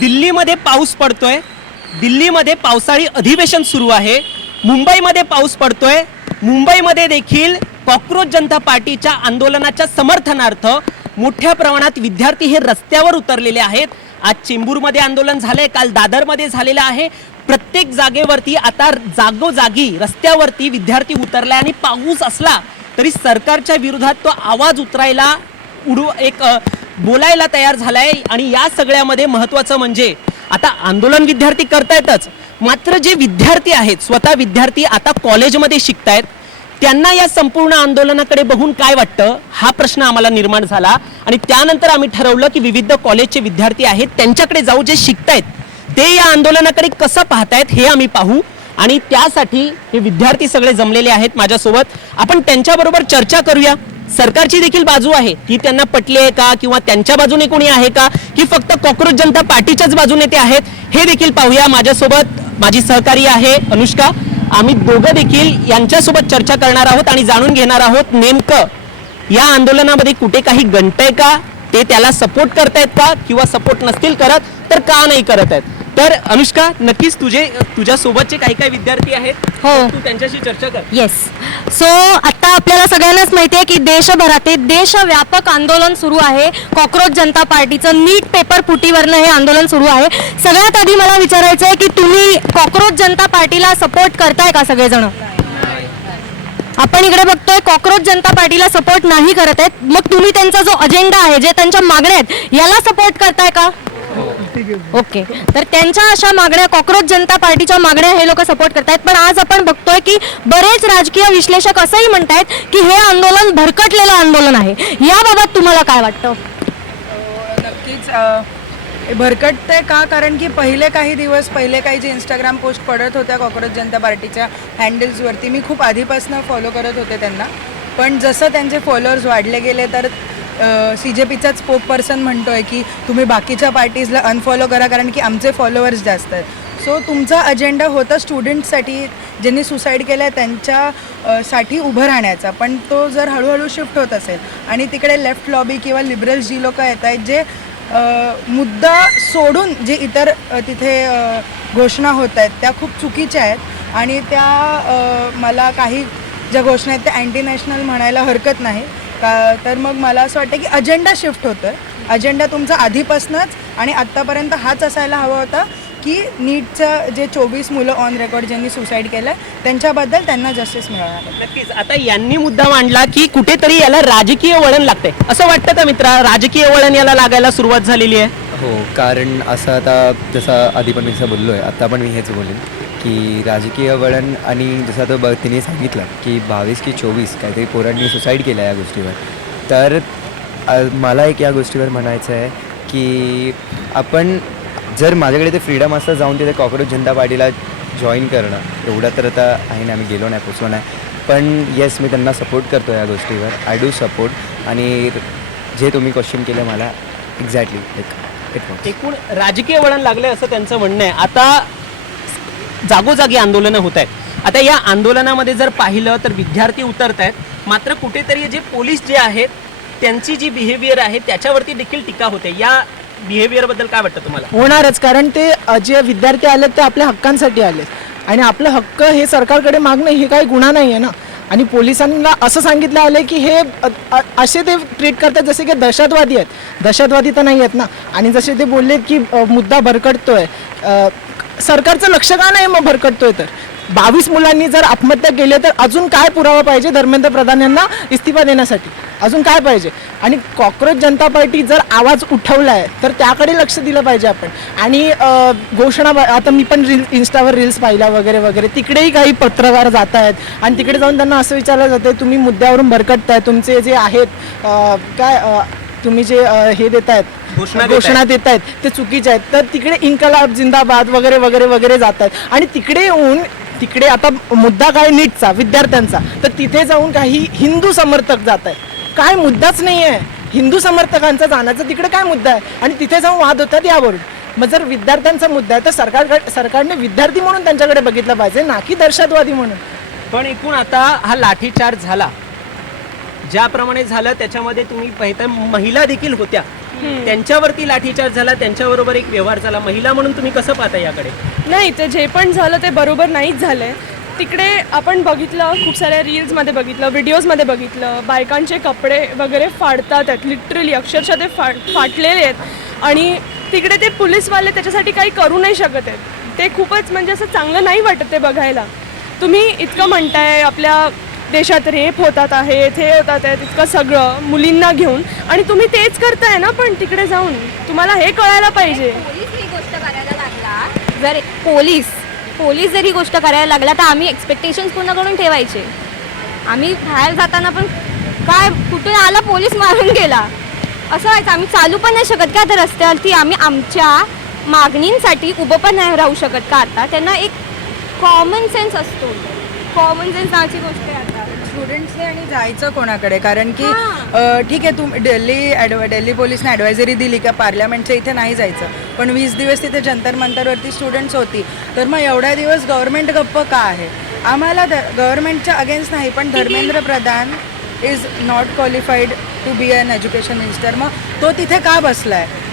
दिल्लीमध्ये पाऊस पडतोय, दिल्लीमध्ये पावसाळी अधिवेशन सुरू आहे, मुंबईमध्ये पाऊस पडतोय, मुंबईमध्ये देखील कॉकरोच जनता पार्टीच्या आंदोलनाच्या समर्थनार्थ मोठ्या प्रमाणात विद्यार्थी हे रस्त्यावर उतरलेले आहेत। आज चेंबूरमध्ये आंदोलन झालंय, काल दादरमध्ये झालेलं आहे। प्रत्येक जागेवरती आता जागोजागी रस्त्यावरती विद्यार्थी उतरले आणि पाऊस असला तरी सरकारच्या विरोधात तो आवाज उतरायला बोलायला तयार झालाय। आणि या सगळ्यामध्ये महत्त्वाचं म्हणजे आता आंदोलन विद्यार्थी करतायतच, मात्र जे विद्यार्थी आहेत स्वतः विद्यार्थी आता कॉलेजमध्ये शिकतायत, त्यांना या संपूर्ण आंदोलनाकडे बघून काय वाटतं हा प्रश्न आम्हाला निर्माण झाला। आणि त्यानंतर आम्ही ठरवलं की विविध कॉलेजचे विद्यार्थी आहेत त्यांच्याकडे जाऊ, जे शिकतायत ते या आंदोलनाकडे कसं पाहतायत हे आम्ही पाहू। आणि त्यासाठी हे विद्यार्थी सगळे जमलेले आहेत माझ्यासोबत, आपण त्यांच्याबरोबर चर्चा करूया। सरकारची देखील बाजू आहे, ती त्यांना पटली आहे का, किंवा त्यांच्या बाजूने कोणी आहे का, की फक्त कॉकरोच जनता पार्टीच्याच बाजूने ते आहेत हे देखील पाहूया। माझ्यासोबत माझी सहकारी आहे अनुष्का, आम्ही दोघं देखील यांच्यासोबत चर्चा करणार आहोत आणि जाणून घेणार आहोत नेमकं या आंदोलनामध्ये कुठे काही गणतंय का, ते त्याला सपोर्ट करतायत का, किंवा सपोर्ट नसतील करत तर का नाही करत आहेत। तर अनुष्का, नक्कीच तुझ्या सोबतचे काही काही विद्यार्थी आहेत, हो, तू त्यांच्याशी चर्चा कर। येस। सो आता आपल्याला सगळ्यांनाच माहिती आहे की देशभरात देशव्यापक आंदोलन सुरू आहे। कॉकरोच जनता पार्टीचं नीट पेपर फुटीवरनं हे आंदोलन सुरू आहे। सगळ्यात आधी मला विचारायचं आहे की तुम्ही कॉकरोच जनता पार्टीला सपोर्ट करताय का सगळेजण? आपण इकडे बघतोय कॉकरोच जनता पार्टीला सपोर्ट नाही करत आहेत, मग तुम्ही त्यांचा जो अजेंडा आहे, जे त्यांच्या मागण्या आहेत याला सपोर्ट करताय का? ओके, तर त्यांच्या अशा मागण्या, कॉकरोच जनता पार्टीच्या मागण्या हे लोक सपोर्ट करतायत। पण आज आपण बघतोय की बरेच राजकीय विश्लेषक असंही म्हणतायत की हे आंदोलन भरकटलेलं आंदोलन आहे, याबाबत तुम्हाला काय वाटतं? नक्कीच भरकटते का, कारण की पहिले काही जे इंस्टाग्राम पोस्ट पडत होत्या कॉकरोच जनता पार्टीच्या हँडल्सवरती, मी खूप आधीपासून फॉलो करत होते त्यांना, पण जसं त्यांचे फॉलोअर्स वाढले गेले तर CJPचाच स्पोक पर्सन म्हणतोय की तुम्ही बाकीच्या पार्टीजला अनफॉलो करा कारण की आमचे फॉलोअर्स जास्त आहेत। सो तुमचा अजेंडा होता स्टुडंटसाठी, ज्यांनी सुसाईड केलं आहे त्यांच्यासाठी उभं राहण्याचा, पण तो जर हळूहळू शिफ्ट होत असेल आणि तिकडे लेफ्ट लॉबी किंवा लिबरल्स जी लोक येत आहेत, जे मुद्दा सोडून जे इतर तिथे घोषणा होत आहेत त्या खूप चुकीच्या आहेत। आणि त्या मला काही ज्या घोषणा आहेत त्या अँटी नॅशनल म्हणायला हरकत नाही का, तर मग मला असं वाटतं की अजेंडा शिफ्ट होतं आहे। अजेंडा तुमचा आधीपासूनच आणि आत्तापर्यंत हाच असायला हवा होता की नीटचं जे 24 मुलं ऑन रेकॉर्ड ज्यांनी सुसाईड केलं त्यांच्याबद्दल त्यांना जस्टिस मिळावं। नक्कीच आता यांनी मुद्दा मांडला की कुठेतरी याला राजकीय वळण लागते, असं वाटतं का मित्रा? राजकीय वळण याला लागायला सुरुवात झालेली आहे? हो, कारण असं आता जसं आधी पण मी बोललो आहे, आता पण मी हेच बोलेन की राजकीय वळण, आणि जसं तो तिने सांगितलं की 22 की 24 काहीतरी पोरांनी सुसाईड केलं या गोष्टीवर, तर मला एक या गोष्टीवर म्हणायचं आहे की आपण जर माझ्याकडे ते फ्रीडम असतं जाऊन तिथे कॉकरोच जनता पार्टीला जॉईन करणं, एवढं तर आता आहे ना, आम्ही गेलो नाही, पोचलो नाही, पण येस मी त्यांना सपोर्ट करतो या गोष्टीवर, आय डू सपोर्ट। आणि जे तुम्ही क्वेश्चन केलं मला एक्झॅक्टली एकूण राजकीय वळण लागले असं त्यांचं म्हणणं आहे। आता जागोजागी आंदोलनं होत आहेत, आता या आंदोलनामध्ये जर पाहिलं तर विद्यार्थी उतरत आहेत, मात्र कुठेतरी जे पोलीस जे आहेत त्यांची जी बिहेवियर आहे त्याच्यावरती देखील टीका होते। या बिहेवियर बद्दल काय वाटतं तुम्हाला? होणारच, कारण ते जे विद्यार्थी आलेत ते आपल्या हक्कांसाठी आले आणि आपलं हक्क हे सरकारकडे मागणं हे काही गुन्हा नाही आहे ना। आणि पोलिसांना असं सांगितलं आलं की हे असे ते ट्रीट करतात जसे की दहशतवादी आहेत, दहशतवादी तर नाही आहेत ना। आणि जसे ते बोललेत की मुद्दा भरकटतोय, सरकारचं लक्ष का नाही मग भरकटतोय तर? 22 मुलांनी जर आत्महत्या केली तर अजून काय पुरावा पाहिजे धर्मेंद्र प्रधान यांना इस्तिफा देण्यासाठी? अजून काय पाहिजे? आणि कॉकरोच जनता पार्टी जर आवाज उठवला आहे तर त्याकडे लक्ष दिलं पाहिजे आपण। आणि घोषणा, आता मी पण इंस्टावर रील्स पाहिल्या वगैरे वगैरे, तिकडेही काही पत्रकार जात आहेत आणि तिकडे जाऊन त्यांना असं विचारलं जातं तुम्ही मुद्द्यावरून भरकटताय, तुमचे जे आहेत तुम्ही जे हे देत आहेत घोषणा देत आहेत ते चुकीचे आहेत, तर तिकडे इन्कलाब जिंदाबाद वगैरे वगैरे वगैरे जात आहेत। आणि तिकडे येऊन तिकडे आता मुद्दा काय नीटचा, विद्यार्थ्यांचा, तर तिथे जाऊन काही हिंदू समर्थक जात आहेत, काय मुद्दाच नाही आहे हिंदू समर्थकांचा जाण्याचा, तिकडे काय मुद्दा आहे? आणि तिथे जाऊन वाद होतात यावरून। मग जर विद्यार्थ्यांचा मुद्दा आहे तर सरकारने विद्यार्थी म्हणून त्यांच्याकडे बघितलं पाहिजे, ना की दहशतवादी म्हणून। पण एकूण आता हा लाठीचार्ज झाला, ज्याप्रमाणे झालं त्याच्यामध्ये तुम्ही पाहता महिला देखील होत्या, त्यांच्यावरती लाठीचार्ज झाला, त्यांच्याबरोबर एक व्यवहार झाला. महिला म्हणून तुम्ही कसं पाहता याकडे? नाही, ते जे पण झालं ते बरोबर नाहीच झालंय. तिकडे आपण बघितलं, खूप साऱ्या रील्समध्ये बघितलं, व्हिडिओजमध्ये बघितलं, बायकांचे कपडे वगैरे फाडतात आहेत, लिटरली अक्षरशः ते फाटलेले आहेत. आणि तिकडे ते पोलीसवाले त्याच्यासाठी काही करू नाही शकत आहेत. ते खूपच म्हणजे असं चांगलं नाही वाटत ते बघायला. तुम्ही इतकं म्हणताय आपल्या देशात रेप होतात आहेत, हे होतात आहेत, इतकं सगळं मुलींना घेऊन, आणि तुम्ही तेच करताय ना. पण तिकडे जाऊन तुम्हाला हे कळायला पाहिजे. पोलीस ही गोष्ट करायला लागला, जर पोलीस जर ही गोष्ट करायला लागला तर आम्ही एक्सपेक्टेशन्स पूर्ण करून ठेवायचे. आम्ही बाहेर जाताना पण काय कुठून आला पोलीस मारून गेला असं व्हायचं. आम्ही चालू पण नाही शकत का त्या रस्त्यावरती. आम्ही आमच्या मागणींसाठी उभं पण नाही राहू शकत का आता. त्यांना एक कॉमन सेन्स असतो. कॉमन सेन्स नावाची गोष्ट आहे आता स्टुडंट्सने. आणि जायचं कोणाकडे? कारण की ठीक आहे, दिल्ली पोलिसने ॲडवायझरी दिली का पार्लमेंटच्या इथे नाही जायचं, पण 20 दिवस तिथे जंतर मंतरवरती स्टुडंट्स होती. तर मग एवढ्या दिवस गव्हर्नमेंट गप्प का आहे? आम्हाला गव्हर्नमेंटच्या अगेन्स्ट नाही, पण Dharmendra Pradhan is not qualified to be an education minister. मग तो तिथे का बसला आहे?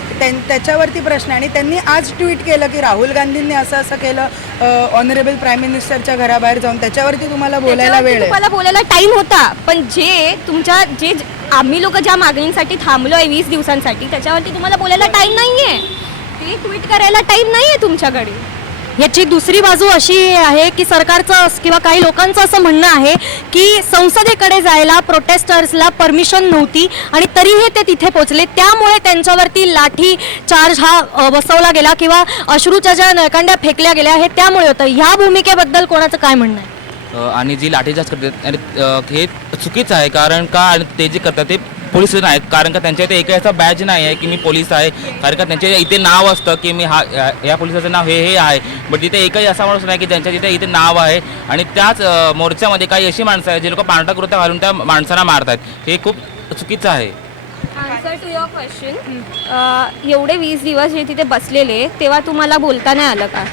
त्याच्यावरती प्रश्न आहे. आणि त्यांनी आज ट्विट केलं की राहुल गांधींनी असं असं केलं ऑनरेबल प्राईम मिनिस्टरच्या घराबाहेर जाऊन. त्याच्यावरती तुम्हाला बोलायला वेळ आहे? तुम्हाला बोलायला टाइम होता, पण जे आम्ही लोक ज्या मागणींसाठी थांबलोय 20 दिवसांसाठी, त्याच्यावरती तुम्हाला बोलायला टाइम नाहीये. ते ट्विट करायला टाइम नाहीये तुमच्याकडे. याची दुसरी बाजू अशी आहे की सरकारचं किंवा काही लोकांचं असं म्हणणं आहे की संसदेकडे जायला प्रोटेस्टर्सला परमिशन नव्हती आणि तरीही ते तिथे पोहोचले. त्यामुळे त्यांच्यावरती लाठी चार्ज हा बसवला गेला किंवा अश्रूच्या ज्या नळकांड्या फेकल्या गेल्या हे त्यामुळे होतं. ह्या भूमिकेबद्दल कोणाचं काय म्हणणं आहे? आणि जी लाठीचार्ज करतात आणि हे चुकीचं आहे. कारण का? आणि ते जे करतात ते पोलीस नाहीत. कारण का त्यांच्या इथे एक असा बॅज नाही आहे की मी पोलीस आहे. कारण का त्यांच्या इथे नाव असतं की मी या पोलिसाचं नाव हे आहे, बट तिथे एकही असा माणूस नाही की ज्यांच्या तिथे इथे नाव आहे. आणि त्याच मोर्चामध्ये काही अशी माणसं आहेत जे लोक पांढरा कुर्ता घालून त्या माणसांना मारतात. हे खूप चुकीचं आहे. आन्सर टू युअर क्वेश्चन, एवढे 20 दिवस जे तिथे बसलेले तेव्हा तुम्हाला बोलता नाही आलं का?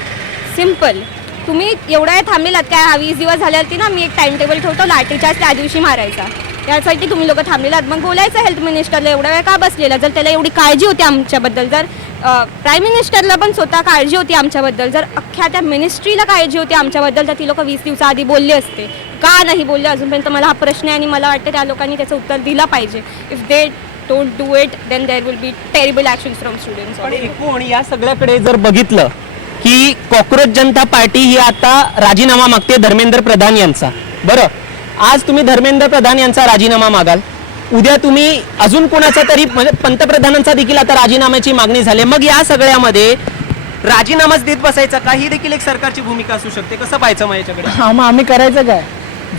सिम्पल. तुम्ही एवढा वेळ थांबलेलात काय? 20 दिवस झाल्यावरती ना मी एक टाइम टेबल ठेवतो लाठीचार्ज त्या दिवशी मारायचा. यासाठी तुम्ही लोक थांबलेलात. मग बोलायचं हेल्थ मिनिस्टरला एवढा वेळ का बसलेला? जर त्याला एवढी काळजी होती आमच्याबद्दल, जर प्राईम मिनिस्टरला पण स्वतः काळजी होती आमच्याबद्दल, जर अख्ख्या त्या मिनिस्ट्रीला काळजी होती आमच्याबद्दल, तर ती लोक 20 दिवसाआधी बोलले असते. का नाही बोलले अजूनपर्यंत? मला हा प्रश्न आहे आणि मला वाटतं त्या लोकांनी त्याचं उत्तर दिलं पाहिजे. If they don't do it then there will be terrible actions from students. पण एकूण या सगळ्याकडे जर बघितलं की कॉक्रोच जनता पार्टी ही आता राजीनामा मागते धर्मेंद्र प्रधान यांचा. बरं, आज तुम्ही धर्मेंद्र प्रधान यांचा राजीनामा मागाल, उद्या तुम्ही अजून कोणाचा तरी म्हणजे पंतप्रधानांचा देखील आता राजीनाम्याची मागणी झाली. मग या सगळ्यामध्ये राजीनामाच देत बसायचा का? ही देखील एक सरकारची भूमिका असू शकते. कसं पाहायचं मग याच्याकडे? हा, मग आम्ही करायचं काय?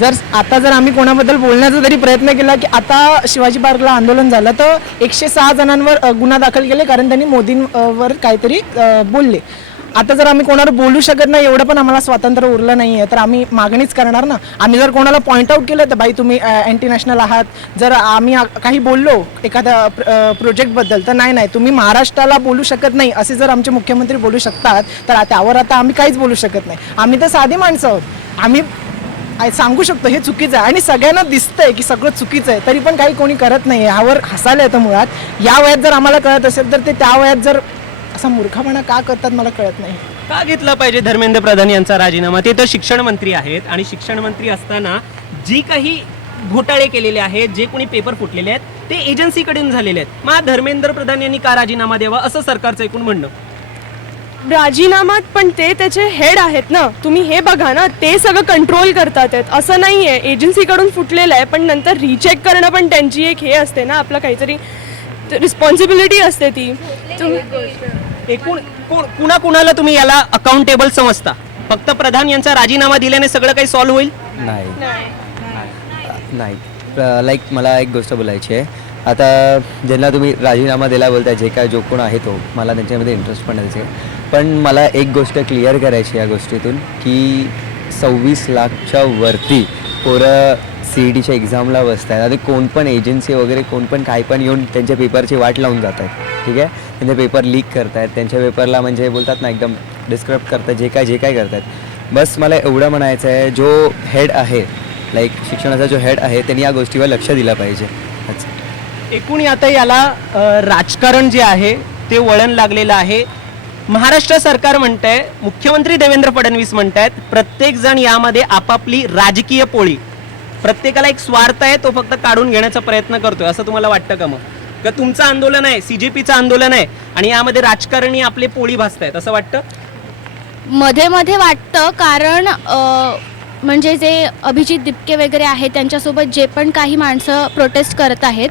जर आम्ही कोणाबद्दल बोलण्याचा जरी प्रयत्न केला की आता शिवाजी पार्कला आंदोलन झालं तर 106 जणांवर गुन्हा दाखल केले कारण त्यांनी मोदींवर काहीतरी बोलले. आता जर आम्ही कोणावर बोलू शकत नाही, एवढं पण आम्हाला स्वातंत्र्य उरलं नाही आहे, तर आम्ही मागणीच करणार ना. आम्ही जर कोणाला पॉईंट आउट केलं तर बाई तुम्ही अँटी नॅशनल आहात, जर आम्ही काही बोललो एखाद्या प्रोजेक्टबद्दल तर नाही तुम्ही महाराष्ट्राला बोलू शकत नाही असे जर आमचे मुख्यमंत्री बोलू शकतात तर त्यावर आता आम्ही काहीच बोलू शकत नाही. आम्ही तर साधी माणसं आहोत. आम्ही सांगू शकतो हे चुकीचं आहे आणि सगळ्यांना दिसतंय की सगळं चुकीचं आहे, तरी पण काही कोणी करत नाही. यावर हसायला येतं मुळात. या वयात जर आम्हाला कळत असेल तर ते त्या वयात जर असा मूर्खपणा का करतात मला कळत नाही. का घेतला पाहिजे धर्मेंद्र प्रधान यांचा राजीनामा? ते तर शिक्षण मंत्री आहेत आणि शिक्षण मंत्री असताना जी काही घोटाळे केलेले आहेत, जे कोणी पेपर फुटलेले आहेत ते एजन्सीकडून झालेले आहेत. मग धर्मेंद्र प्रधान यांनी का राजीनामा द्यावा असं सरकारचं एकूण म्हणणं. राजीनामात पण ते त्याचे हेड आहेत ना. तुम्ही हे बघा ना, ते सगळं कंट्रोल करतात आहेत. असं नाही आहे एजन्सीकडून फुटलेलं आहे पण नंतर रिचेक करणं पण त्यांची एक हे असते ना, आपलं काहीतरी रिस्पॉन्सिबिलिटी असते ती. एकूण कुणाला तुम्ही याला अकाउंटेबल समजता? फक्त प्रधान यांचा राजीनामा दिल्याने सगळं काही सॉल्व्ह होईल? नाही. लाईक मला एक गोष्ट बोलायची आहे. आता ज्यांना तुम्ही राजीनामा दिला बोलताय, जे काय जो कोण आहे तो, मला त्यांच्यामध्ये इंटरेस्ट पण आहे. पण मला एक गोष्ट क्लिअर करायची या गोष्टीतून की 26 लाखच्या वरती पोरं CETच्या एक्झामला बसत आहेत. आणि कोण पण एजन्सी वगैरे कोण पण काही पण येऊन त्यांच्या पेपरची वाट लावून जात आहेत. ठीक आहे, त्यांचे पेपर लीक करत आहेत, त्यांच्या पेपरला म्हणजे बोलतात ना एकदम डिस्क्रप्ट करतात जे काय करत आहेत. बस मला एवढं म्हणायचं आहे, जो हेड आहे लाईक शिक्षणाचा जो हेड आहे त्यांनी या गोष्टीवर लक्ष दिलं पाहिजे. एकूण आता याला राजकारण जे आहे ते वळण लागलेलं आहे. महाराष्ट्र सरकार म्हणतंय, मुख्यमंत्री देवेंद्र फडणवीस म्हणतायत, प्रत्येक जण यामध्ये आपापली राजकीय पोळी, प्रत्येकाला एक स्वार्थ आहे तो फक्त काढून घेण्याचा प्रयत्न करतोय, असं तुम्हाला वाटतं का? मग का तुमचं आंदोलन आहे, CJPचं आंदोलन आहे आणि यामध्ये राजकारणी आपले पोळी भासतायत असं वाटतं? मध्ये मध्ये वाटतं, कारण म्हणजे जे अभिजित दिपके वगैरे आहेत त्यांच्यासोबत जे पण काही माणसं प्रोटेस्ट करत आहेत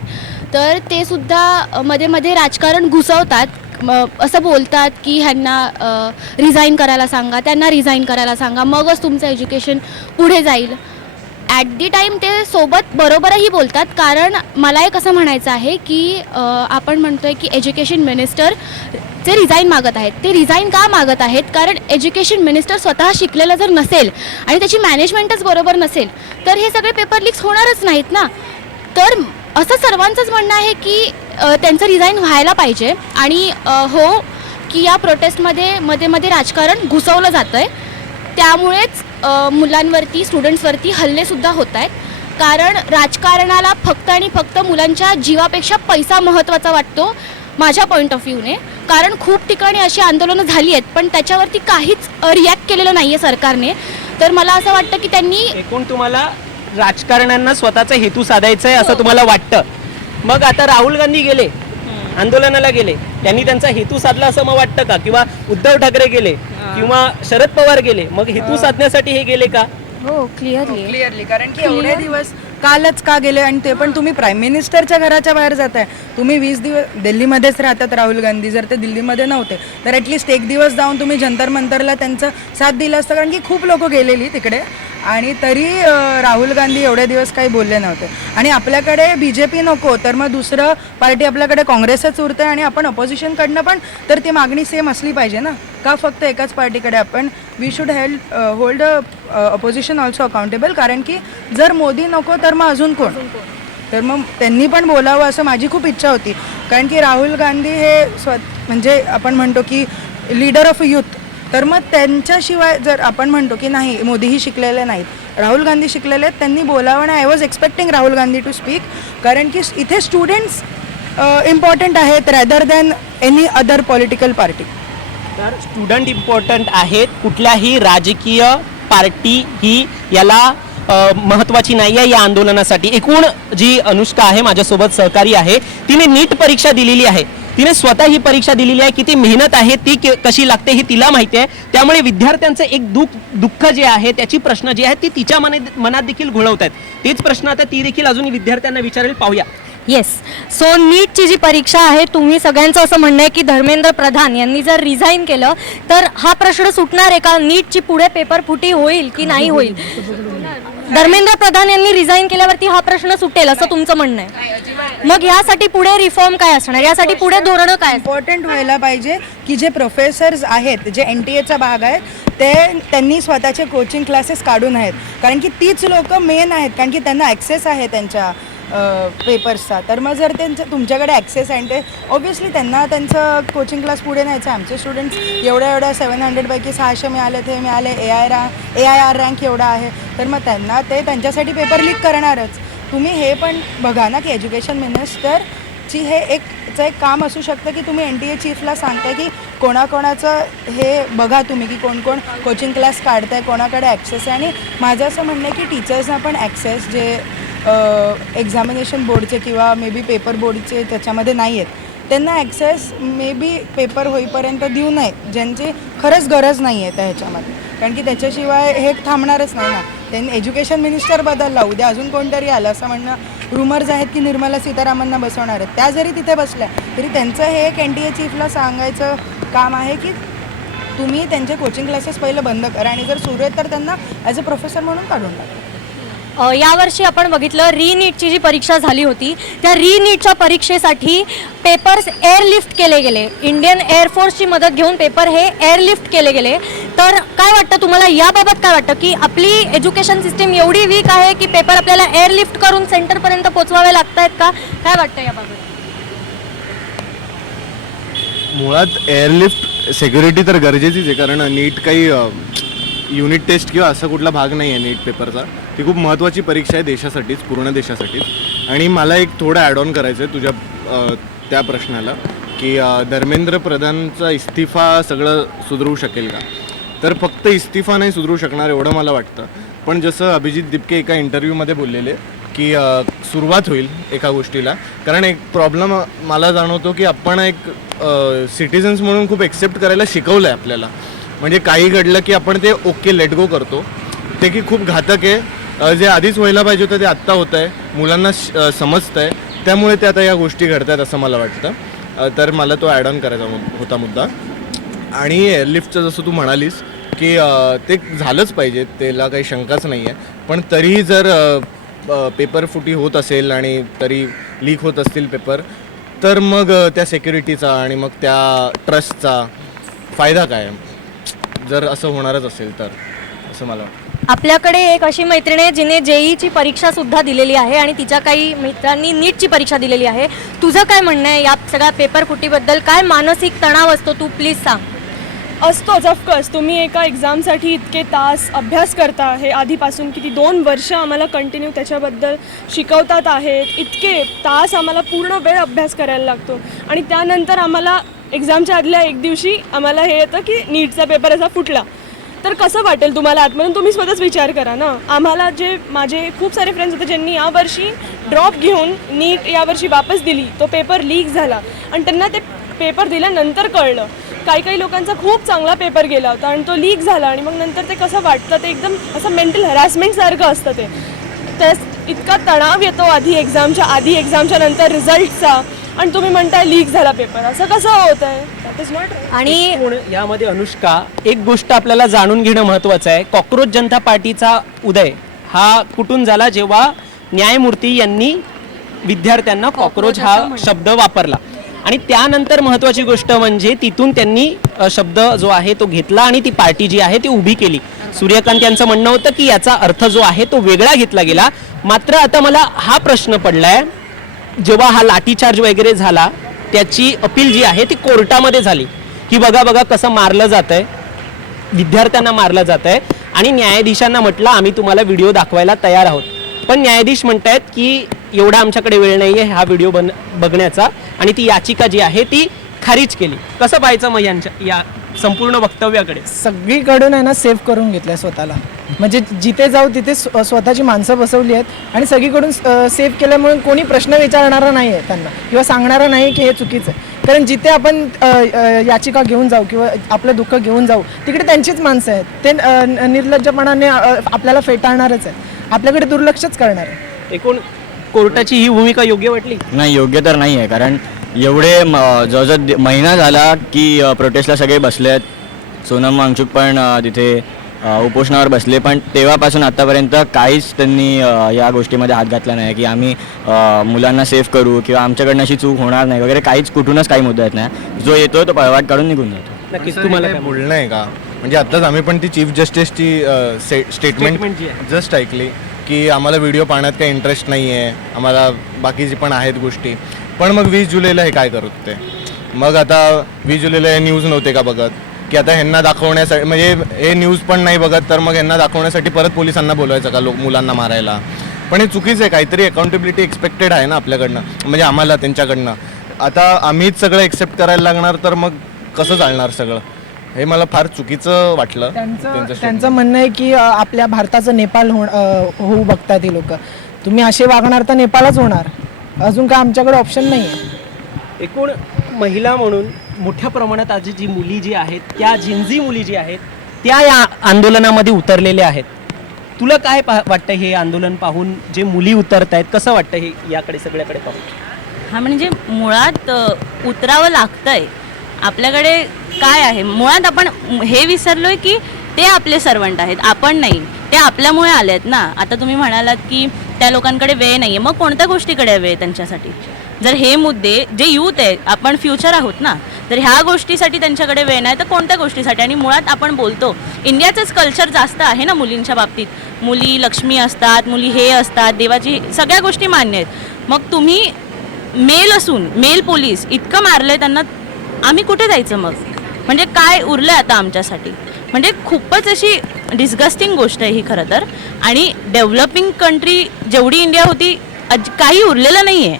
तर ते सुद्धा मध्ये मध्ये राजकारण घुसवतात. असं बोलतात की ह्यांना रिझाईन करायला सांगा, त्यांना रिझाईन करायला सांगा, मगच तुमचं एज्युकेशन पुढे जाईल. ॲट दी टाईम ते सोबत बरोबरही बोलतात, कारण मला एक असं म्हणायचं आहे की आपण म्हणतोय की एज्युकेशन मिनिस्टर जे रिझाईन मागत आहेत ते रिझाईन का मागत आहेत? कारण एज्युकेशन मिनिस्टर स्वतः शिकलेलं जर नसेल आणि त्याची मॅनेजमेंटच बरोबर नसेल तर हे सगळे पेपर लीक्स होणारच नाहीत ना. तर असं सर्वांचंच म्हणणं आहे की त्यांचं रिझाईन व्हायला पाहिजे. आणि हो की या प्रोटेस्टमध्ये मध्ये मध्ये राजकारण घुसवलं जातं आहे, त्यामुळेच मुलांवरती स्टुडंट्सवरती हल्लेसुद्धा होत आहेत. कारण राजकारणाला फक्त आणि फक्त मुलांच्या जीवापेक्षा पैसा महत्त्वाचा वाटतो माझ्या पॉईंट ऑफ व्ह्यूने. कारण खूप ठिकाणी अशी आंदोलनं झाली आहेत पण त्याच्यावरती काहीच रिॲक्ट केलेलं नाही आहे सरकारने. तर मला असं वाटतं की त्यांनी एकूण तुम्हाला राजकारण्यांना स्वतःचा हेतू साधायचा आहे असं तुम्हाला वाटतं. मग आता राहुल गांधी गेले, आंदोलनाला गेले, त्यांनी त्यांचा हेतू साधला असं मग वाटतं का? किंवा उद्धव ठाकरे गेले किंवा शरद पवार गेले, मग हेतू साधण्यासाठी हे गेले का? हो क्लिअरली, कारण की एवढे दिवस कालच का गेले आणि ते पण तुम्ही प्राईम मिनिस्टरच्या घराच्या बाहेर जाताय. तुम्ही 20 दिवस दिल्लीमध्येच राहतात राहुल गांधी, जर ते दिल्लीमध्ये नव्हते तर ॲटलिस्ट एक दिवस जाऊन तुम्ही जंतर मंतरला त्यांचं साथ दिलं असतं, कारण की खूप लोक गेलेली तिकडे आणि तरी राहुल गांधी एवढे दिवस काही बोलले नव्हते. आणि आपल्याकडे BJP नको तर मग दुसरं पार्टी आपल्याकडे काँग्रेसच उरते आणि आपण अपोजिशनकडनं पण तर ती मागणी सेम असली पाहिजे ना, का फक्त एकाच पार्टीकडे? आपण we should hold opposition also accountable, कारण की जर मोदी नको तर मग अजून कोण? तर मग त्यांनी पण बोलावं असं माझी खूप इच्छा होती. कारण की राहुल गांधी हे म्हणजे आपण म्हणतो की लीडर ऑफ यूथ, तर मग त्यांच्याशिवाय जर आपण म्हणतो की नाही मोदीही शिकलेले नाहीत, राहुल गांधी शिकलेले आहेत, त्यांनी बोलावं. I was expecting Rahul Gandhi to speak, कारण की इथे स्टुडंट्स इम्पॉर्टंट आहेत rather than any other political party. तर स्टुडंट इम्पॉर्टंट आहेत, कुठल्याही राजकीय पार्टी ही याला महत्त्वाची नाही आहे या आंदोलनासाठी. एकूण जी अनुष्का आहे माझ्यासोबत सहकारी आहे, तिने नीट परीक्षा दिलेली आहे, तिने स्वतः ही परीक्षा दिलेली आहे. किती मेहनत आहे ती कशी लागते हे तिला माहिती आहे. त्यामुळे विद्यार्थ्यांचं एक दुःख जे आहे, त्याची प्रश्न जी आहेत ती तिच्या मनात देखील घोळवत आहेत. तेच प्रश्न आता ती देखील अजून विद्यार्थ्यांना विचारेल, पाहूया. येस, सो नीटची जी परीक्षा आहे, तुम्ही सगळ्यांचं असं म्हणणं आहे की धर्मेंद्र प्रधान यांनी जर रिझाईन केलं तर हा प्रश्न सुटणार आहे का? नीटची पुढे पेपर फुटी होईल की नाही होईल? धर्मेंद्र प्रधान यांनी रिझाईन केल्यावरती हा प्रश्न सुटेल असं तुमचं म्हणणं आहे? मग यासाठी पुढे रिफॉर्म काय असणार? यासाठी पुढे धोरणं काय? इम्पॉर्टंट व्हायला पाहिजे की जे प्रोफेसर्स आहेत, जे NTA भाग आहे, त्यांनी स्वतःचे कोचिंग क्लासेस काढून आहेत, कारण की तीच लोक मेन आहेत, कारण की त्यांना ॲक्सेस आहे त्यांच्या पेपर्सचा. तर मग जर तुमच्याकडे ॲक्सेस आहे ते ऑब्व्हियसली त्यांना त्यांचं कोचिंग क्लास पुढे न्यायचं. आमचे स्टुडंट्स एवढ्या 700 पैकी 600 मिळाले, ते मिळाले. AIR रँक एवढा आहे, तर मग त्यांना ते त्यांच्यासाठी पेपर लीक करणारच. तुम्ही हे पण बघा ना की एज्युकेशन मिनिस्टरची हे एक काम असू शकतं की तुम्ही NTA चीफला सांगताय की कोणाकोणाचं हे बघा तुम्ही की कोण कोण कोचिंग क्लास काढताय, कोणाकडे ॲक्सेस आहे. आणि माझं असं म्हणणं आहे की टीचर्सना पण ॲक्सेस जे एक्झामिनेशन बोर्डचे किंवा मे बी पेपर बोर्डचे त्याच्यामध्ये नाही आहेत, त्यांना ॲक्सेस मे बी पेपर होईपर्यंत देऊ नये, ज्यांची खरंच गरज नाही आहे त्या ह्याच्यामध्ये, कारण की त्याच्याशिवाय हे थांबणारच नाही ना. त्यांनी एज्युकेशन मिनिस्टर बदलला, उद्या अजून कोणतरी आलं असं म्हणणं रुमर्स आहेत की निर्मला सीतारामनना बसवणार आहेत. त्या जरी तिथे बसल्या तरी त्यांचं हे एक NTA चीफला सांगायचं काम आहे की तुम्ही त्यांचे कोचिंग क्लासेस पहिलं बंद करा आणि जर सुरू आहेत तर त्यांना ॲज अ प्रोफेसर म्हणून काढून टाका. यावर्षी आपण बघितलं रीनीटची जी परीक्षा झाली होती त्या रीनीटच्या परीक्षेसाठी पेपर्स एअरलिफ्ट केले गेले. इंडियन एअरफोर्सची मदत घेऊन पेपर हे एअरलिफ्ट केले गेले. तर काय वाटतं तुम्हाला याबाबत? काय वाटतं की आपली एज्युकेशन सिस्टीम एवढी वीक आहे की पेपर आपल्याला एअरलिफ्ट करून सेंटरपर्यंत पोचवावे लागत आहेत का? काय वाटतं याबाबत? मुळात एअरलिफ्ट सिक्युरिटी तर गरजेचीच आहे, कारण नीट काही युनिट टेस्ट किंवा असा कुठला भाग नाही आहे नीट पेपरचा. ती खूप महत्त्वाची परीक्षा आहे देशासाठीच, पूर्ण देशासाठीच. आणि मला एक थोडं ॲड ऑन करायचं आहे तुझ्या त्या प्रश्नाला की धर्मेंद्र प्रधानचा इस्तिफा सगळं सुधरवू शकेल का? तर फक्त इस्तिफा नाही सुधरू शकणार एवढं मला वाटतं, पण जसं अभिजित दिपके एका इंटरव्ह्यूमध्ये बोललेले की सुरुवात होईल एका गोष्टीला. कारण एक प्रॉब्लेम मला जाणवतो की आपण एक सिटिझन्स म्हणून खूप एक्सेप्ट करायला शिकवलं आहे आपल्याला. म्हणजे काही घडलं की आपण ते ओके लेट गो करतो, ते की खूप घातक आहे. जे आधीच व्हायला पाहिजे होतं ते आत्ता होतं आहे, मुलांना समजतं आहे, त्यामुळे ते आता या गोष्टी घडत आहेत असं मला वाटतं. तर मला तो ॲड ऑन करायचा होता मुद्दा. आणि एअरलिफ्टचं जसं तू म्हणालीस की ते झालंच पाहिजे, त्याला काही शंकाच नाही आहे. पण तरीही जर पेपर फुटी होत असेल आणि तरी लीक होत असतील पेपर, तर मग त्या सेक्युरिटीचा आणि मग त्या ट्रस्टचा फायदा काय जर असं होणारच असेल तर, असं मला वाटतं. आपल्याकडे एक अशी मैत्रीण आहे जिने जेईची परीक्षा सुद्धा दिलेली आहे आणि तिच्या काही मित्रांनी नीटची परीक्षा दिलेली आहे. तुझं काय म्हणणं आहे या सगळ्या पेपर फुटीबद्दल? काय मानसिक तणाव असतो तू प्लीज सांग. असतोच ऑफकोर्स. तुम्ही एका एक्झामसाठी इतके तास अभ्यास करता, हे आधीपासून किती 2 वर्ष आम्हाला कंटिन्यू त्याच्याबद्दल शिकवतात आहेत, इतके तास आम्हाला पूर्ण वेळ अभ्यास करायला लागतो आणि त्यानंतर आम्हाला एक्झामच्या आदल्या एक दिवशी आम्हाला हे येतं की नीटचा पेपर असा फुटला. तर कसं वाटेल तुम्हाला आतमधून? तुम्ही स्वतःच विचार करा ना. आम्हाला जे माझे खूप सारे फ्रेंड्स होते ज्यांनी यावर्षी ड्रॉप घेऊन नीट यावर्षी वापस दिली, तो पेपर लीक झाला आणि त्यांना ते पेपर दिल्यानंतर कळलं. काही लोकांचा खूप चांगला पेपर गेला होता आणि तो लीक झाला आणि मग नंतर ते कसं वाटतं, ते एकदम असं मेंटल हॅरॅसमेंटसारखं असतं ते. त्यास इतका तणाव येतो आधी एक्झामच्या नंतर रिझल्टचा, आणि तुम्ही म्हणताय लीक झाला पेपर, असं कसं होत आहे? That is not. आणि यामध्ये अनुष्का एक गोष्ट आपल्याला जाणून घेणं महत्त्वाचं आहे. कॉक्रोच जनता पार्टीचा उदय हा कुठून झाला? जेव्हा न्यायमूर्ती यांनी विद्यार्थ्यांना कॉक्रोच हा शब्द वापरला आणि त्यानंतर महत्त्वाची गोष्ट म्हणजे तिथून त्यांनी शब्द जो आहे तो घेतला आणि ती पार्टी जी आहे ती उभी केली. सूर्यकांत यांचं म्हणणं होतं की याचा अर्थ जो आहे तो वेगळा घेतला गेला. मात्र आता मला हा प्रश्न पडलाय, जेव्हा हा लाठीचार्ज वगैरे झाला त्याची अपील जी आहे ती कोर्टामध्ये झाली की बघा कसं मारलं जात आहे, विद्यार्थ्यांना मारलं जात आहे आणि न्यायाधीशांना म्हटलं आम्ही तुम्हाला व्हिडिओ दाखवायला तयार आहोत. पण न्यायाधीश म्हणतायत की एवढा आमच्याकडे वेळ नाही आहे हा व्हिडिओ बघण्याचा आणि ती याचिका जी आहे ती खारिज केली. कसं पाहायचं मग यांच्या या संपूर्ण वक्तव्याकडे? सगळीकडून आहे ना सेव्ह करून घेतलंय स्वतःला. म्हणजे जिथे जाऊ तिथे स्वतःची माणसं बसवली आहेत आणि सगळीकडून सेव्ह केल्यामुळे कोणी प्रश्न विचारणारा नाही आहे त्यांना किंवा सांगणारा नाही की हे चुकीचं आहे. कारण जिथे आपण याचिका घेऊन जाऊ किंवा आपलं दुःख घेऊन जाऊ तिकडे त्यांचीच माणसं आहेत, ते निर्लज्जपणाने आपल्याला फेटाळणारच आहे, आपल्याकडे दुर्लक्षच करणार आहे. एकूण कोर्टाची ही भूमिका योग्य वाटली? नाही, योग्य तर नाही आहे. कारण एवढे जवळजवळ महिना झाला की प्रोटेस्टला सगळे बसले आहेत. सोनम वांगचूक पण तिथे उपोषणावर बसले, पण तेव्हापासून आत्तापर्यंत काहीच त्यांनी या गोष्टीमध्ये हात घातला नाही की आम्ही मुलांना सेफ करू किंवा आमच्याकडनं अशी चूक होणार नाही वगैरे. काहीच कुठूनच काही मुद्दा येत नाही. जो येतो तो पळवाट काढून निघून जातो. नक्कीच. तुम्हाला काय बोलणं आहे का? म्हणजे आत्ताच आम्ही पण ती चीफ जस्टिसची स्टेटमेंट जी आहे जस्ट ऐकली की आम्हाला व्हिडिओ पाहण्यात काही इंटरेस्ट नाही आहे, आम्हाला बाकीची पण आहेत गोष्टी. पण मग 20 जुलैला हे काय करत ते? मग आता 20 जुलैला हे न्यूज नव्हते का बघत की आता ह्यांना दाखवण्यासाठी, म्हणजे हे न्यूज पण नाही बघत तर मग ह्यांना दाखवण्यासाठी परत पोलिसांना बोलवायचं का मुलांना मारायला? पण हे चुकीचं आहे. काहीतरी अकाउंटेबिलिटी एक्सपेक्टेड आहे ना आपल्याकडनं, म्हणजे आम्हाला त्यांच्याकडनं. आता आम्हीच सगळं एक्सेप्ट करायला लागणार तर मग कसं चालणार सगळं? हे मला फार चुकीचं वाटलं. त्यांचं म्हणणं आहे की आपल्या भारताचं नेपाळ होऊ बघतात ही लोक. तुम्ही असे वागणार तर नेपाळच होणार, अजून काय आमच्याकडे ऑप्शन नाही आहे. एकूण महिला म्हणून मोठ्या प्रमाणात आज जी मुली जी आहेत, त्या जिन्झी मुली जी आहेत त्या या आंदोलनामध्ये उतरलेल्या आहेत. तुला काय वाटतं हे आंदोलन पाहून, जे मुली उतरत आहेत, कसं वाटतं हे याकडे सगळ्याकडे पाहून? हा म्हणजे मुळात उतरावं लागतंय. आपल्याकडे काय आहे, मुळात आपण हे विसरलोय की ते आपले सर्वंट आहेत, आपण नाही. ते आपल्यामुळे आले आहेत ना. आता तुम्ही म्हणालात की त्या लोकांकडे वेळ नाही आहे, मग कोणत्या गोष्टीकडे वेळ त्यांच्यासाठी? जर हे मुद्दे, जे यूथ आहे, आपण फ्युचर आहोत ना, तर ह्या गोष्टीसाठी त्यांच्याकडे वेळ नाही तर कोणत्या गोष्टीसाठी? आणि मुळात आपण बोलतो इंडियाचंच कल्चर जास्त आहे ना मुलींच्या बाबतीत. मुली लक्ष्मी असतात, मुली हे असतात, देवाची सगळ्या गोष्टी मान्य आहेत. मग तुम्ही मेल असून मेल पोलीस इतकं मारलंय त्यांना, आम्ही कुठे जायचं मग? म्हणजे काय उरलं आता आमच्यासाठी? म्हणजे खूपच अशी डिस्गस्टिंग गोष्ट आहे ही खरं तर. आणि डेव्हलपिंग कंट्री जेवढी इंडिया होती काही उरलेलं नाही आहे,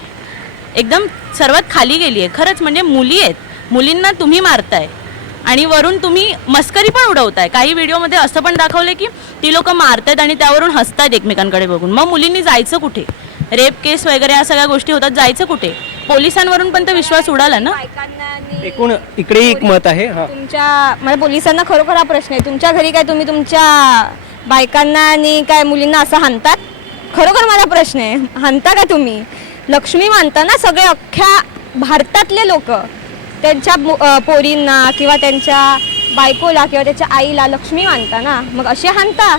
एकदम सर्वात खाली गेली आहे. खरंच म्हणजे मुली आहेत, मुलींना तुम्ही मारताय आणि वरून तुम्ही मस्करी पण उडवताय. काही व्हिडिओमध्ये असं पण दाखवलं की ती लोक मारतायत आणि त्यावरून हसतायत एकमेकांकडे बघून. मग मुलींनी जायचं कुठे? रेप केस वगैरे या सगळ्या गोष्टी होतात, जायचं कुठे? पोलिसांवरून पण तर विश्वास उडाला ना. एकूण इकडे एक मत आहे. हा. तुमच्या मला पोलिसांना खरोखर हा प्रश्न आहे, तुमच्या घरी काय तुम्ही तुमच्या बायकांना आणि काय मुलींना असं हाणतात? खरोखर मला प्रश्न आहे, हाणता का तुम्ही? लक्ष्मी मानता ना सगळे, अख्ख्या भारतातले लोक त्यांच्या पोरींना किंवा त्यांच्या बायकोला किंवा त्याच्या आईला लक्ष्मी मानता ना, मग असे हाणता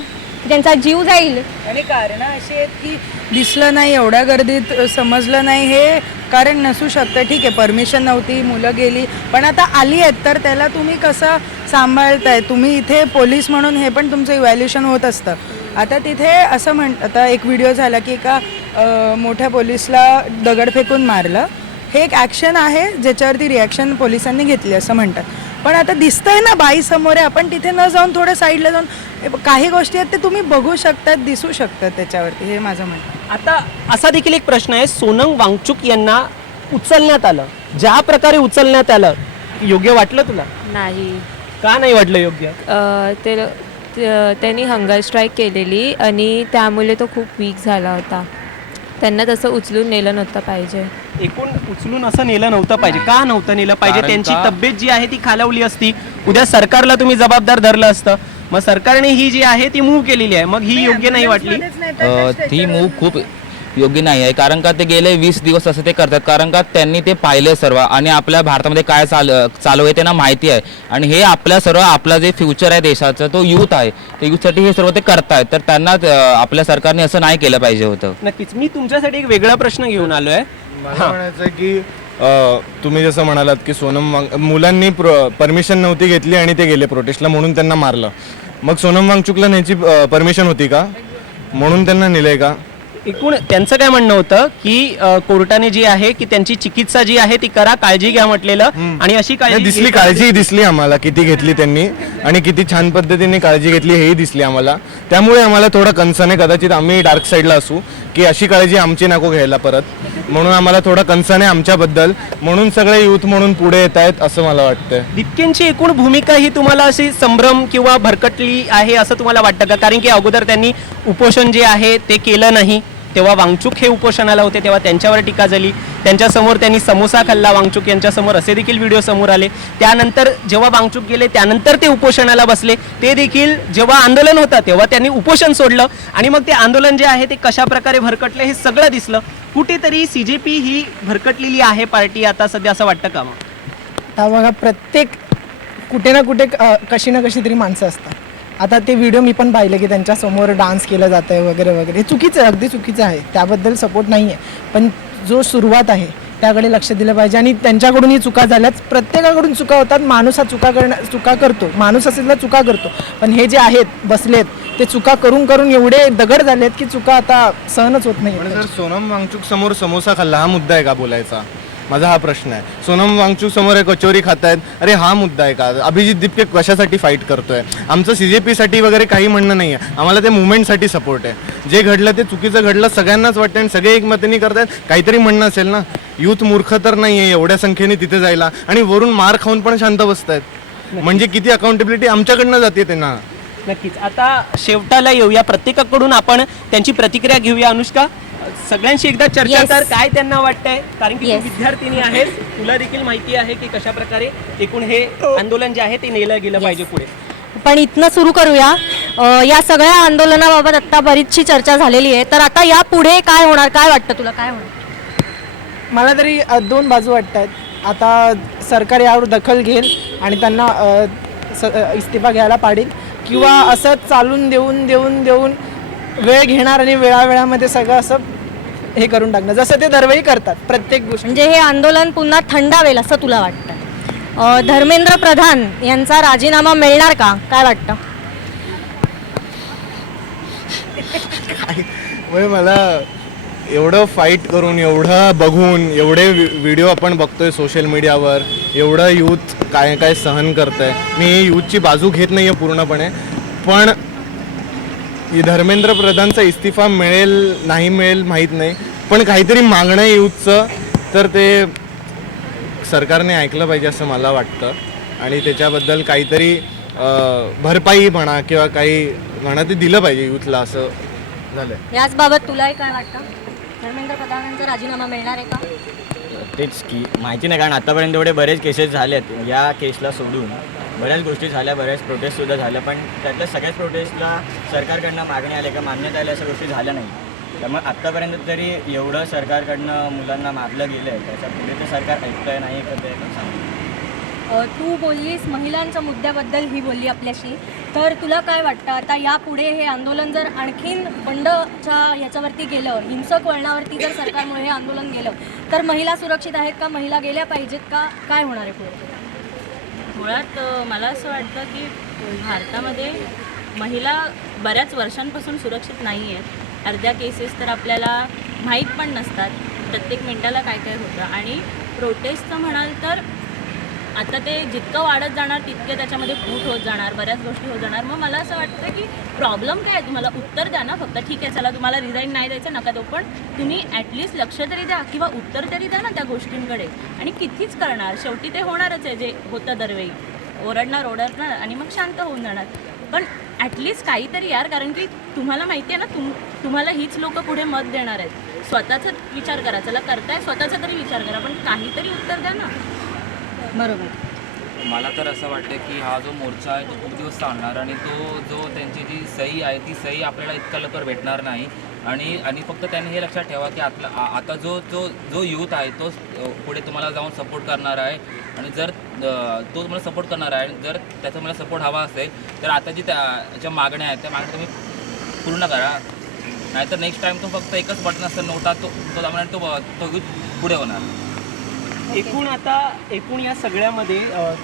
त्यांचा जीव जाईल. आणि कारण अशी आहेत की दिसलं नाही, एवढ्या गर्दीत समजलं नाही, हे कारण नसू शकतं. ठीक आहे, परमिशन नव्हती, मुलं गेली, पण आता आली आहेत तर त्याला तुम्ही कसं सांभाळताय? तुम्ही इथे पोलीस म्हणून हे पण तुमचं इव्हॅल्युएशन होत असतं. आता तिथे असं आता एक व्हिडिओ झाला की एका मोठ्या पोलिसला दगड फेकून मारलं. हे एक ॲक्शन आहे ज्याच्यावरती रिॲक्शन पोलिसांनी घेतली असं म्हणतात. पण आता दिसतंय ना बाई समोर आहे, आपण तिथे न जाऊन थोडं साईडला जाऊन काही गोष्टी आहेत ते तुम्ही बघू शकतात, दिसू शकतात त्याच्यावरती. हे माझं म्हणणं. आता असा देखील एक प्रश्न आहे, सोनम वांगचुक यांना उचलण्यात आलं, ज्या प्रकारे उचलण्यात आलं, योग्य वाटलं तुला? नाही. का नाही वाटलं योग्य? त्यांनी हंगर स्ट्राईक केलेली आणि त्यामुळे तो खूप वीक झाला होता. त्यांना तसं उचलून नेलं नव्हतं पाहिजे. एकूण उचलून असं नेलं नव्हतं पाहिजे. का नव्हतं नेलं पाहिजे? त्यांची तब्येत जी आहे ती खालावली असती, उद्या सरकारला तुम्ही जबाबदार धरलं असतं. मग सरकारने ही जी आहे ती मूव्ह केलेली आहे, मग ही योग्य नाही वाटली? ती मूव्ह खूप योग्य नाही आहे, कारण का ते गेले 20 दिवस असं ते करतात, कारण का त्यांनी ते पाहिले सर्व आणि आपल्या भारतामध्ये काय चालू आहे त्यांना माहिती आहे. आणि हे आपला जे फ्युचर आहे देशाचं, तो यूथ आहे, ते यूथसाठी हे सर्व ते करतायत. तर त्यांना आपल्या सरकारने असं नाही केलं पाहिजे होतं. नक्कीच. मी तुमच्यासाठी एक वेगळा प्रश्न घेऊन आलोय. मला म्हणायचं आहे की तुम्ही जसं म्हणालात की मुलांनी परमिशन नव्हती घेतली आणि ते गेले प्रोटेस्टला म्हणून त्यांना मारलं. मग सोनम वांगचुकला न्यायची परमिशन होती का म्हणून त्यांना नेलंय का? एकूण त्यांचं काय म्हणणं होतं की कोर्टाने जी आहे की त्यांची चिकित्सा जी आहे ती करा, काळजी घ्या म्हटलेलं, आणि अशी काळजी दिसली आम्हाला, किती घेतली त्यांनी आणि किती छान पद्धतीने काळजी घेतली हेही दिसली आम्हाला. त्यामुळे आम्हाला थोडं कन्सर्न आहे, कदाचित आम्ही डार्क साईडला असू की अशी काळजी आमची नको घ्यायला परत, म्हणून आम्हाला थोडा कन्सर्न आहे आमच्याबद्दल, म्हणून सगळे युथ म्हणून पुढे येत आहेत असं मला वाटतंय. दिपकेंची एकूण भूमिका ही तुम्हाला अशी संभ्रम किंवा भरकटली आहे असं तुम्हाला वाटतं का? कारण की अगोदर त्यांनी उपोषण जे आहे ते केलं नाही, तेव्हा वांगचुक हे उपोषणाला होते, तेव्हा त्यांच्यावर टीका झाली. त्यांच्यासमोर त्यांनी समोसा खाल्ला वांगचुक यांच्यासमोर, असे देखील व्हिडिओ समोर आले. त्यानंतर जेव्हा वांगचुक गेले त्यानंतर ते उपोषणाला बसले. ते देखील जेव्हा आंदोलन होतं तेव्हा त्यांनी उपोषण सोडलं आणि मग ते आंदोलन जे आहे ते कशा प्रकारे भरकटलं हे सगळं दिसलं. कुठेतरी CJP ही भरकटलेली आहे पार्टी आता सध्या, असं वाटतं का? मग आता बघा, प्रत्येक कुठे ना कुठे कशी ना कशी तरी माणसं असतात. आता ते व्हिडिओ मी पण पाहिले की त्यांच्यासमोर डान्स केलं जातं आहे वगैरे वगैरे. हे चुकीचं आहे, अगदी चुकीचं आहे, त्याबद्दल सपोर्ट नाही आहे. पण जो सुरुवात आहे त्याकडे लक्ष दिलं पाहिजे. आणि त्यांच्याकडूनही चुका झाल्याच, प्रत्येकाकडून चुका होतात. माणूस हा चुका करतो, माणूस असेल तर चुका करतो. पण हे जे आहेत बसलेत ते चुका करून करून एवढे दगड झालेत की चुका आता सहनच होत नाही. जर सोनम वांगचुक समोर समोसा खाल्ला, हा मुद्दा आहे का बोलायचा? माझा हा प्रश्न आहे. सोनम वांगचुक समोर कचोरी खातायत, अरे हा मुद्दा आहे का? अभिजित दिपके कशासाठी फाईट करतोय? आमचं CJP साठी वगैरे काही म्हणणं नाही आहे, आम्हाला ते मुवमेंटसाठी सपोर्ट आहे. जे घडलं ते चुकीचं घडलं सगळ्यांनाच वाटतं आणि सगळे एकमताने करतायत. काहीतरी म्हणणं असेल ना. युथ मूर्ख तर नाही आहे एवढ्या संख्येने तिथे जायला, आणि वरून मार खाऊन पण शांत बसतायत. म्हणजे किती अकाउंटेबिलिटी आमच्याकडनं जाते त्यांना. नक्कीच. आता शेवटाला येऊया, प्रत्येकाकडून आपण त्यांची प्रतिक्रिया घेऊया. अनुष्का, सगळ्यांशी एकदा चर्चा कर, काय त्यांना वाटतंय? कारण की तू विद्यार्थिनी आहेस, तुला देखील माहिती आहे की कशा प्रकारे एकूण हे आंदोलन जे आहे ते नेलं गेलं पाहिजे पुढे. पण इथनं सुरू करूया. या सगळ्या आंदोलनाबाबत आता बरीचशी चर्चा झालेली आहे, तर आता या पुढे काय होणार? काय वाटतं तुला, काय होणार? मला तरी दोन बाजू वाटत आहेत. आता सरकार यावर दखल घेईल आणि त्यांना इस्तिफा घ्यायला पाडेल, किंवा असं चालून देऊन वेळ घेणार आणि वेळावेळामध्ये सगळं असं हे करून टाकणं, जसं ते दरवेळी करतात प्रत्येक गोष्ट. म्हणजे हे आंदोलन पुन्हा थंडावेल असं तुला वाटतं? धर्मेंद्र प्रधान यांचा राजीनामा मिळणार का? काय वाटतं? म्हणजे मला एवढं फाईट करून, एवढं बघून, एवढे व्हिडिओ आपण बघतोय सोशल मीडियावर, एवढं यूथ काय काय सहन करतंय. मी यूथची बाजू घेत नाही आहे पूर्णपणे, पण धर्मेंद्र प्रधानचा इस्तिफा मिळेल नाही मिळेल माहीत नाही, पण काहीतरी मागणं आहे यूथचं, तर ते सरकारने ऐकलं पाहिजे असं मला वाटतं आणि त्याच्याबद्दल काहीतरी भरपाई म्हणा किंवा काही म्हणा ते दिलं पाहिजे यूथला, असं झालं. याचबाबत तुलाही काय वाटतं? धर्मेंद्र प्रधानांचा राजीनामा मिळणार आहे का? तेच की माहिती नाही, कारण आतापर्यंत एवढे बरेच केसेस झालेत. या केसला सोडून बऱ्याच गोष्टी झाल्या, बऱ्याच प्रोटेस्टसुद्धा झाल्या, पण त्यातल्या सगळ्याच प्रोटेस्टला सरकारकडनं मागणी आली का मान्यता आली अशा गोष्टी झाल्या नाही. त्यामुळे आत्तापर्यंत तरी एवढं सरकारकडनं मुलांना मारलं गेलं आहे, त्याच्या पुढे ते सरकार ऐकतं आहे नाही ऐकत आहे पण सांगतो. तू बोललीस महिलांच्या मुद्द्याबद्दल ही बोलली आपल्याशी, तर तुला काय वाटतं आता यापुढे हे आंदोलन जर आणखीन बंडच्या ह्याच्यावरती गेलं, हिंसक वळणावरती जर सरकारमुळे हे आंदोलन गेलं, तर महिला सुरक्षित आहेत का? महिला गेल्या पाहिजेत का? काय होणार आहे पुढे? मुळात मला असं वाटतं की भारतामध्ये महिला बऱ्याच वर्षांपासून सुरक्षित नाही आहेत. अर्ध्या केसेस तर आपल्याला माहीत पण नसतात, प्रत्येक मिनटाला काय काय होतं. आणि प्रोटेस्टचं म्हणाल तर आता ते जितकं वाढत जाणार तितके त्याच्यामध्ये फूट होत जाणार, बऱ्याच गोष्टी होत जाणार. मग मला असं वाटतं की प्रॉब्लेम काय आहे, तुम्हाला उत्तर द्या ना फक्त. ठीक आहे चला तुम्हाला रिझाईन नाही द्यायचं नका देऊ, पण तुम्ही ॲटलिस्ट लक्ष तरी द्या किंवा उत्तर तरी द्या ना त्या गोष्टींकडे. आणि कितीच करणार, शेवटी ते होणारच आहे जे होतं दरवेळी, ओरडणार आणि मग शांत होऊन जाणार. पण ॲटलिस्ट काहीतरी यार, कारण की तुम्हाला माहिती आहे ना तुम्हाला हीच लोक पुढे मत देणार आहेत. स्वतःचा विचार करा, चला करताय स्वतःचा तरी विचार करा, पण काहीतरी उत्तर द्या ना. बरोबर. मला तर असं वाटतं की हा जो मोर्चा आहे तो खूप दिवस चालणार आणि जो त्यांची जी सही आहे ती सही आपल्याला इतक्या लवकर भेटणार नाही. आणि फक्त त्यांनी हे लक्षात ठेवा की आता जो यूथ आहे तो पुढे तुम्हाला जाऊन सपोर्ट करणार आहे आणि जर तो तुम्हाला सपोर्ट करणार आहे आणि जर त्याचा मला सपोर्ट हवा असेल तर आता जी ज्या मागण्या आहेत त्या मागण्या तुम्ही पूर्ण करा. नाहीतर नेक्स्ट टाईम तो फक्त एकच बटन असतं नोटा तो दाबणार तो यूथ पुढे होणार. एकूण या सगळ्यामध्ये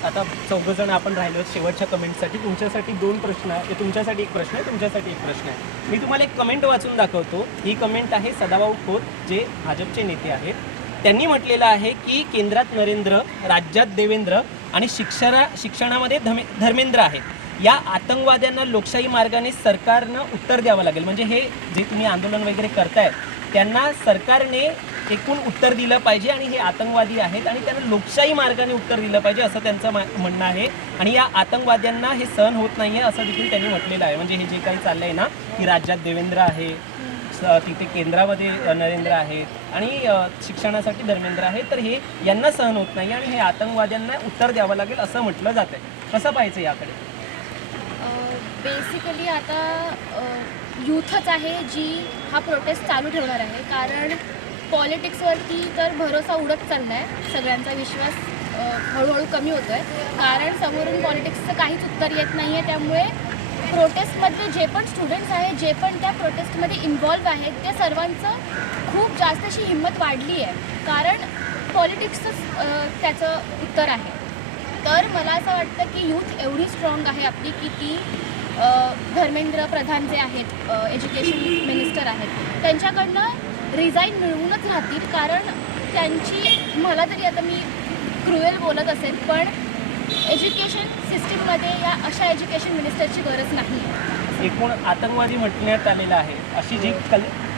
आता चौघजण आपण राहिलो शेवटच्या कमेंटसाठी. तुमच्यासाठी 2 प्रश्न आहे, तुमच्यासाठी 1 प्रश्न आहे, तुमच्यासाठी 1 प्रश्न आहे. मी तुम्हाला एक कमेंट वाचून दाखवतो. ही कमेंट आहे सदाभाऊ खोत, जे भाजपचे नेते आहेत. त्यांनी म्हटलेलं आहे की केंद्रात नरेंद्र, राज्यात देवेंद्र आणि शिक्षणामध्ये धर्मेंद्र आहेत. या आतंकवाद्यांना लोकशाही मार्गाने सरकारनं उत्तर द्यावं लागेल. म्हणजे हे जे तुम्ही आंदोलन वगैरे करतायत त्यांना सरकारने एकूण उत्तर दिलं पाहिजे आणि हे आतंकवादी आहेत आणि त्यांना लोकशाही मार्गाने उत्तर दिलं पाहिजे असं त्यांचं म्हणणं आहे. आणि या आतंकवाद्यांना हे सहन होत नाही आहे असं देखील त्यांनी म्हटलेलं आहे. म्हणजे हे जे काही चाललं आहे ना की राज्यात देवेंद्र आहे, तिथे केंद्रामध्ये नरेंद्र आहेत आणि शिक्षणासाठी धर्मेंद्र आहे, तर हे यांना सहन होत नाही आणि हे आतंकवाद्यांना उत्तर द्यावं लागेल असं म्हटलं जात आहे. कसं पाहायचं याकडे? बेसिकली आता यूथच आहे जी हा प्रोटेस्ट चालू ठेवणार आहे, कारण पॉलिटिक्सवरती तर भरोसा उडत चालला आहे. सगळ्यांचा विश्वास हळूहळू कमी होतो आहे, कारण समोरून पॉलिटिक्सचं काहीच उत्तर येत नाही आहे. त्यामुळे प्रोटेस्टमध्ये जे पण स्टुडंट्स आहेत, जे पण त्या प्रोटेस्टमध्ये इन्व्हॉल्व आहेत, त्या सर्वांचं खूप जास्त अशी हिंमत वाढली आहे, कारण पॉलिटिक्सच त्याचं उत्तर आहे. तर मला असं वाटतं की यूथ एवढी स्ट्रॉंग आहे आपली की ती धर्मेंद्र प्रधान जे आहेत, एज्युकेशन मिनिस्टर आहेत, त्यांच्याकडनं रिझाईन मिळवूनच राहतील. कारण त्यांची, मला तरी आता मी क्रुएल बोलत असेल, पण एज्युकेशन सिस्टीममध्ये या अशा एज्युकेशन मिनिस्टरची गरज नाही आहे. एकूण आतंकवादी म्हटण्यात आलेलं आहे अशी जी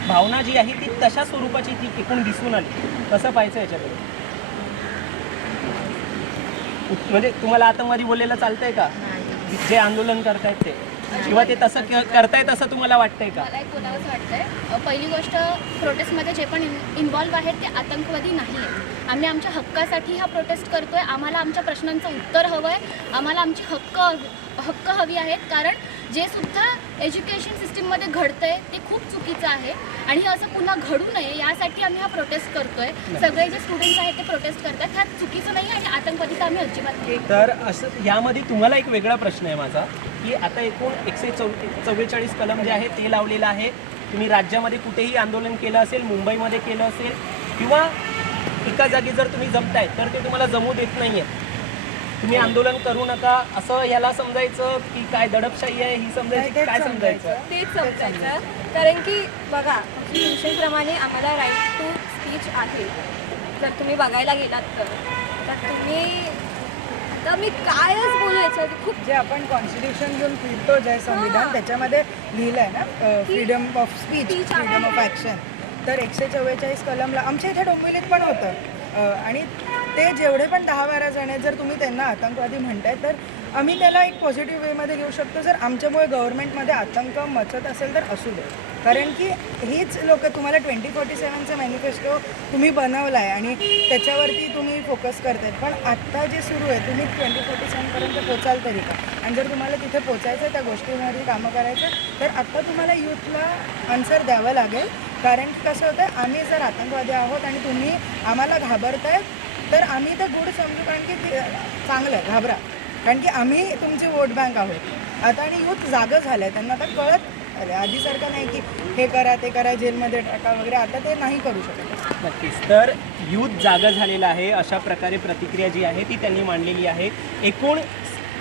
भावना जी आहे ती तशा स्वरूपाची ती एकूण दिसून आली. कसं पाहायचं याच्याकडे? म्हणजे तुम्हाला आतंकवादी बोललेलं चालतंय का जे आंदोलन करतायत ते, किंवा ते तसं करतायत असं तुम्हाला वाटतंय का? मला एक बोलावंसं वाटतंय, पहिली गोष्ट प्रोटेस्टमध्ये जे पण इन्व्हॉल्व आहेत ते आतंकवादी नाही आहेत. आम्ही आमच्या हक्कासाठी हा प्रोटेस्ट करतोय. आम्हाला आमच्या प्रश्नांचं उत्तर हवं आहे, आम्हाला आमची हक्क हवी आहेत. कारण जे सुद्धा एज्युकेशन सिस्टीममध्ये घडतंय ते खूप चुकीचं आहे आणि हे असं पुन्हा घडू नये यासाठी आम्ही हा प्रोटेस्ट करतोय. सगळे जे स्टुडंट्स आहेत ते प्रोटेस्ट करतात, ह्या चुकीचं नाही आणि आतंकवादीचा आम्ही अजिबात नाही. तर असं यामध्ये तुम्हाला एक वेगळा प्रश्न आहे माझा, की आता एकूण 144 कलम जे आहे ते लावलेलं आहे. तुम्ही राज्यामध्ये कुठेही आंदोलन केलं असेल, मुंबईमध्ये केलं असेल किंवा एका जागी जर तुम्ही जमताय तर ते तुम्हाला जमू देत नाही आहे. तुम्ही आंदोलन करू नका असं याला समजायचं की काय दडपशाही आहे ही समजायची, काय समजायचं? तेच समजायचं, कारण की बघा कॉन्स्टिट्यूशनप्रमाणे आम्हाला राईट टू स्पीच आहे. जर तुम्ही बघायला गेलात तर तुम्ही, तर मी कायच बोलू याच्यावरती. खूप जे आपण कॉन्स्टिट्यूशन घेऊन फिरतो, जे संविधान त्याच्यामध्ये लिहिलं आहे ना, freedom of speech, freedom of action, तर 144 कलमला आमच्या इथे डोंबिवलीत पण होतं आणि ते जेवढे पण 10-12 जण आहेत, जर तुम्ही त्यांना आतंकवादी म्हणताय तर आम्ही त्याला एक पॉझिटिव्ह वेमध्ये घेऊ शकतो. जर आमच्यामुळे गव्हर्नमेंटमध्ये आतंक मचत असेल तर असू दे, कारण की हीच लोक तुम्हाला 2047चा मॅनिफेस्टो तुम्ही बनवला आहे आणि त्याच्यावरती तुम्ही फोकस करतायत. पण आत्ता जे सुरू आहे तुम्ही 2047पर्यंत पोचाल तरी का? आणि जर तुम्हाला तिथे पोचायचं त्या गोष्टींमध्ये कामं करायचं तर आत्ता तुम्हाला युथला आन्सर द्यावं लागेल. कारण की कसं होतं, आम्ही जर आतंकवादी आहोत आणि तुम्ही आम्हाला घाबरताय तर आम्ही तर गुड समजू, कारण की चांगलं आहे, घाबरा, कारण की आम्ही तुमची वोट बँक आहोत आता. आणि यूथ जागं झालं आहे, त्यांना आता कळत आलं. आधीसारखं नाही की हे करा ते करा जेलमध्ये टाका वगैरे, आता ते नाही करू शकत. नक्कीच. तर यूथ जागा झालेला आहे, अशा प्रकारे प्रतिक्रिया जी आहे ती त्यांनी मांडलेली आहे. एकूण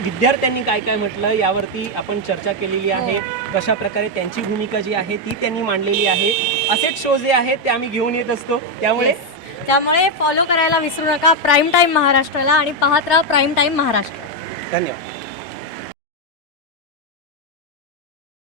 विद्यार्थ्यांनी काय काय म्हटलं यावरती आपण चर्चा केलेली आहे. कशा प्रकारे त्यांची भूमिका जी आहे ती त्यांनी मांडलेली आहे. असेच शो जे आहेत ते आम्ही घेऊन येत असतो, त्यामुळे फॉलो करायला विसरू नका प्राईम टाईम महाराष्ट्राला आणि पाहत राहा प्राईम टाईम महाराष्ट्र. धन्यवाद.